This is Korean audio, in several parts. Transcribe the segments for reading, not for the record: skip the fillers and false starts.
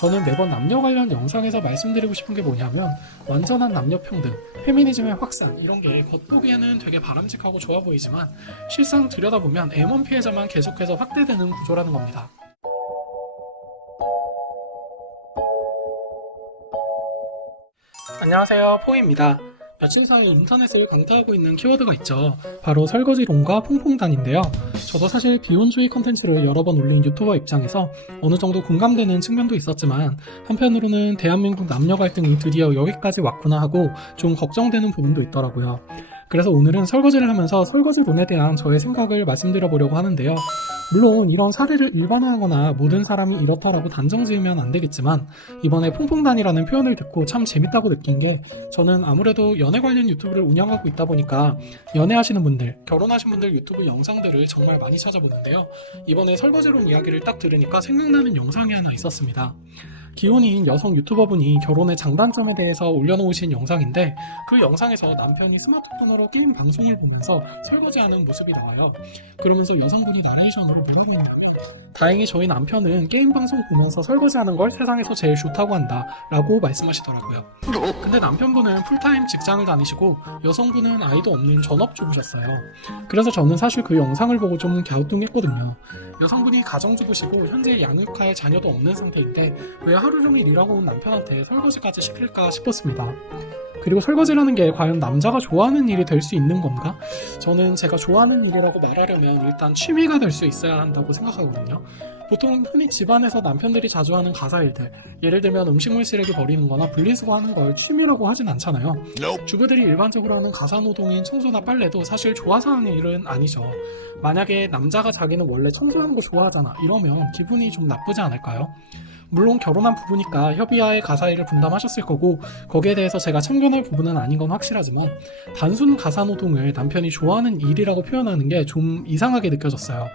저는 매번 남녀 관련 영상에서 말씀드리고 싶은 게 뭐냐면 완전한 남녀 평등, 페미니즘의 확산 이런 게 겉보기에는 되게 바람직하고 좋아 보이지만 실상 들여다보면 M1 피해자만 계속해서 확대되는 구조라는 겁니다. 안녕하세요, 포입니다. 며칠 사이 인터넷을 강타하고 있는 키워드가 있죠. 바로 설거지론과 퐁퐁단인데요. 저도 사실 비혼주의 컨텐츠를 여러 번 올린 유튜버 입장에서 어느 정도 공감되는 측면도 있었지만 한편으로는 대한민국 남녀 갈등이 드디어 여기까지 왔구나 하고 좀 걱정되는 부분도 있더라고요. 그래서 오늘은 설거지를 하면서 설거지론에 대한 저의 생각을 말씀드려 보려고 하는데요. 물론 이런 사례를 일반화하거나 모든 사람이 이렇다라고 단정 지으면 안 되겠지만 이번에 퐁퐁단이라는 표현을 듣고 참 재밌다고 느낀 게 저는 아무래도 연애 관련 유튜브를 운영하고 있다 보니까 연애하시는 분들, 결혼하신 분들 유튜브 영상들을 정말 많이 찾아보는데요. 이번에 설거지론 이야기를 딱 들으니까 생각나는 영상이 하나 있었습니다. 기혼인 여성 유튜버분이 결혼의 장단점에 대해서 올려놓으신 영상인데 그 영상에서 남편이 스마트폰으로 게임 방송을 보면서 설거지하는 모습이 나와요. 그러면서 여성분이 나레이션으로 뭐라고 했냐면 다행히 저희 남편은 게임 방송 보면서 설거지하는 걸 세상에서 제일 좋다고 한다 라고 말씀하시더라고요. 근데 남편분은 풀타임 직장을 다니시고 여성분은 아이도 없는 전업주부셨어요. 그래서 저는 사실 그 영상을 보고 좀 갸우뚱했거든요. 여성분이 가정주부시고 현재 양육할 자녀도 없는 상태인데 왜 하루 종일 일하고 온 남편한테 설거지까지 시킬까 싶었습니다. 그리고 설거지라는 게 과연 남자가 좋아하는 일이 될 수 있는 건가? 저는 제가 좋아하는 일이라고 말하려면 일단 취미가 될 수 있어야 한다고 생각하거든요. 보통 흔히 집안에서 남편들이 자주 하는 가사일들, 예를 들면 음식물 쓰레기 버리는 거나 분리수거하는 걸 취미라고 하진 않잖아요. 주부들이 일반적으로 하는 가사노동인 청소나 빨래도 사실 좋아서 하는 일은 아니죠. 만약에 남자가 자기는 원래 청소하는 거 좋아하잖아 이러면 기분이 좀 나쁘지 않을까요? 물론 결혼한 부부니까 협의하에 가사일을 분담하셨을 거고 거기에 대해서 제가 참견할 부분은 아닌 건 확실하지만 단순 가사노동을 남편이 좋아하는 일이라고 표현하는 게 좀 이상하게 느껴졌어요.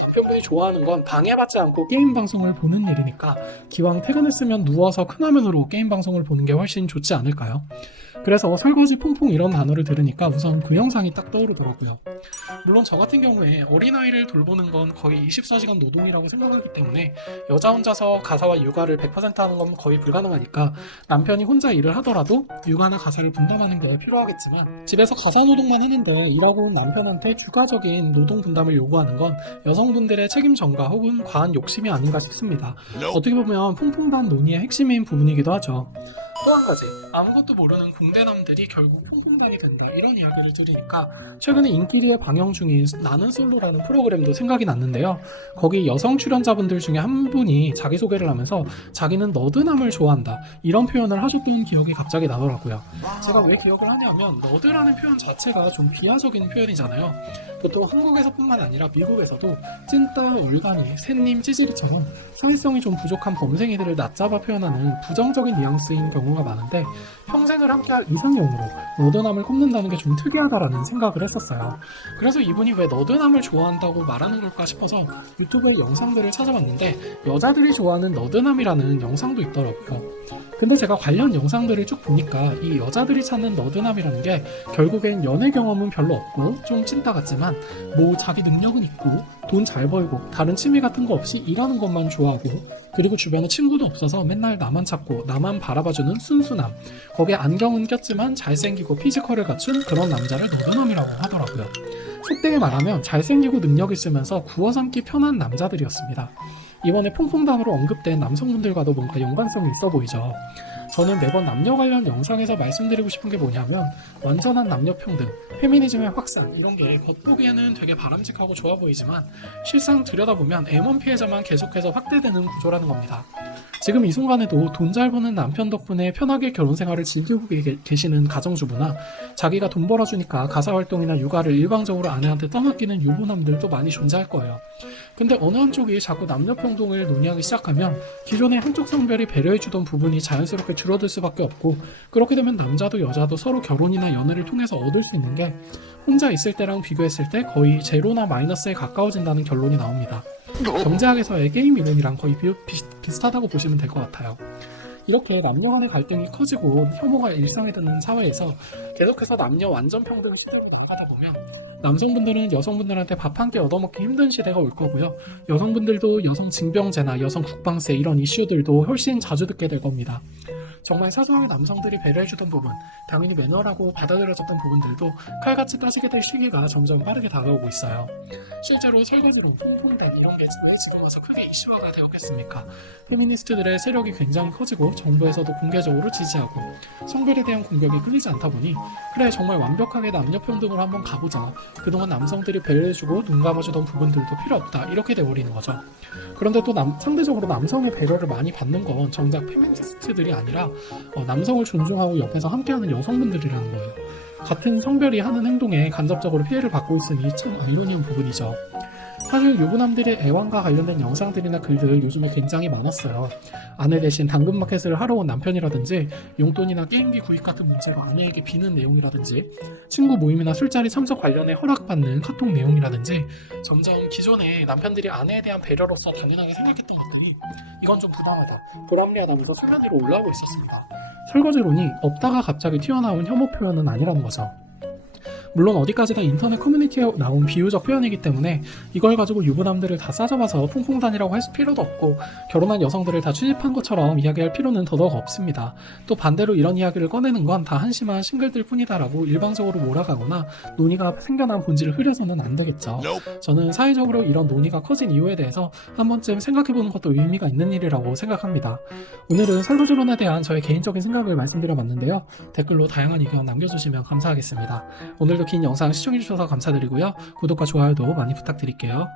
남편분이 좋아하는 건 방해받지 않고 게임 방송을 보는 일이니까 기왕 퇴근했으면 누워서 큰 화면으로 게임 방송을 보는 게 훨씬 좋지 않을까요? 그래서 설거지 퐁퐁 이런 단어를 들으니까 우선 그 영상이 딱 떠오르더라고요. 물론 저 같은 경우에 어린아이를 돌보는 건 거의 24시간 노동이라고 생각하기 때문에 여자 혼자서 가사와 육아를 100% 하는 건 거의 불가능하니까 남편이 혼자 일을 하더라도 육아나 가사를 분담하는 게 필요하겠지만 집에서 가사 노동만 하는데 일하고 온 남편한테 주가적인 노동 분담을 요구하는 건 여성분들의 책임 전가 혹은 과한 욕심이 아닌가 싶습니다. 어떻게 보면 퐁퐁단 논의의 핵심인 부분이기도 하죠. 또 한 가지, 아무것도 모르는 공대남들이 결국 퐁퐁단이 된다 이런 이야기를 들으니까 최근에 인기리에 방영 중인 나는 솔로라는 프로그램도 생각이 났는데요. 거기 여성 출연자분들 중에 한 분이 자기소개를 하면서 자기는 너드남을 좋아한다 이런 표현을 하셨던 기억이 갑자기 나더라고요. 제가 왜 기억을 하냐면 너드라는 표현 자체가 좀 비하적인 표현이잖아요. 보통 한국에서뿐만 아니라 미국에서도 찐따, 울가니, 샌님, 찌질이처럼 사회성이 좀 부족한 범생이들을 낮잡아 표현하는 부정적인 뉘앙스인 경우가 많은데 평생을 함께할 이상형으로 너드남을 꼽는다는 게 좀 특이하다라는 생각을 했었어요. 그래서 이분이 왜 너드남을 좋아한다고 말하는 걸까 싶어서 유튜브에 영상들을 찾아봤는데 여자들이 좋아하는 너드남이라는 영상도 있더라고요. 근데 제가 관련 영상들을 쭉 보니까 이 여자들이 찾는 너드남이라는 게 결국엔 연애 경험은 별로 없고 좀 찐따 같지만 뭐 자기 능력은 있고 돈 잘 벌고 다른 취미 같은 거 없이 일하는 것만 좋아하고 그리고 주변에 친구도 없어서 맨날 나만 찾고 나만 바라봐주는 순수남, 거기에 안경은 꼈지만 잘생기고 피지컬을 갖춘 그런 남자를 너드남이라고 하더라고요. 속되게 말하면 잘생기고 능력 있으면서 구워 삼기 편한 남자들이었습니다. 이번에 퐁퐁단으로 언급된 남성분들과도 뭔가 연관성이 있어 보이죠. 저는 매번 남녀 관련 영상에서 말씀드리고 싶은 게 뭐냐면 완전한 남녀 평등, 페미니즘의 확산 이런 게 겉보기에는 되게 바람직하고 좋아 보이지만 실상 들여다보면 M1 피해자만 계속해서 확대되는 구조라는 겁니다. 지금 이 순간에도 돈 잘 버는 남편 덕분에 편하게 결혼 생활을 즐기고 계시는 가정주부나 자기가 돈 벌어주니까 가사활동이나 육아를 일방적으로 아내한테 떠맡기는 유부남들도 많이 존재할 거예요. 근데 어느 한쪽이 자꾸 남녀평등을 논의하기 시작하면 기존의 한쪽 성별이 배려해주던 부분이 자연스럽게 줄어들 수밖에 없고 그렇게 되면 남자도 여자도 서로 결혼이나 연애를 통해서 얻을 수 있는 게 혼자 있을 때랑 비교했을 때 거의 제로나 마이너스에 가까워진다는 결론이 나옵니다. 경제학에서의 게임 이론이랑 거의 비슷하다고 보시면 될 것 같아요. 이렇게 남녀 간의 갈등이 커지고 혐오가 일상이 되는 사회에서 계속해서 남녀 완전 평등을 시대로 나아가다 보면 남성분들은 여성분들한테 밥 한 끼 얻어먹기 힘든 시대가 올 거고요. 여성분들도 여성 징병제나 여성 국방세 이런 이슈들도 훨씬 자주 듣게 될 겁니다. 정말 사소하게 남성들이 배려해주던 부분, 당연히 매너라고 받아들여졌던 부분들도 칼같이 따지게 될 시기가 점점 빠르게 다가오고 있어요. 실제로 설거지로 퐁퐁댐 이런 게 지금 와서 크게 이슈화가 되었겠습니까? 페미니스트들의 세력이 굉장히 커지고 정부에서도 공개적으로 지지하고 성별에 대한 공격이 끊이지 않다 보니 그래 정말 완벽하게 남녀평등으로 한번 가보자. 그동안 남성들이 배려해주고 눈 감아주던 부분들도 필요 없다. 이렇게 돼버리는 거죠. 그런데 또 상대적으로 남성의 배려를 많이 받는 건 정작 페미니스트들이 아니라 남성을 존중하고 옆에서 함께하는 여성분들이라는 거예요. 같은 성별이 하는 행동에 간접적으로 피해를 받고 있으니 참 아이러니한 부분이죠. 사실 유부남들의 애완과 관련된 영상들이나 글들 요즘에 굉장히 많았어요. 아내 대신 당근마켓을 하러 온 남편이라든지 용돈이나 게임기 구입 같은 문제로 아내에게 비는 내용이라든지 친구 모임이나 술자리 참석 관련해 허락받는 카톡 내용이라든지 점점 기존에 남편들이 아내에 대한 배려로서 당연하게 생각했던 것들이 이건 좀 부당하다, 불합리하다면서 수면 위로 올라오고 있었습니다. 설거지론이 없다가 갑자기 튀어나온 혐오 표현은 아니라는 거죠. 물론 어디까지나 인터넷 커뮤니티에 나온 비유적 표현이기 때문에 이걸 가지고 유부남들을 다 싸잡아서 퐁퐁단이라고 할 필요도 없고 결혼한 여성들을 다 취집한 것처럼 이야기할 필요는 더더욱 없습니다. 또 반대로 이런 이야기를 꺼내는 건 다 한심한 싱글들 뿐이다라고 일방적으로 몰아가거나 논의가 생겨난 본질을 흐려서는 안 되겠죠. 저는 사회적으로 이런 논의가 커진 이유에 대해서 한 번쯤 생각해보는 것도 의미가 있는 일이라고 생각합니다. 오늘은 설거지론에 대한 저의 개인적인 생각을 말씀드려봤는데요. 댓글로 다양한 의견 남겨주시면 감사하겠습니다. 오늘도 긴 영상 시청해주셔서 감사드리고요. 구독과 좋아요도 많이 부탁드릴게요.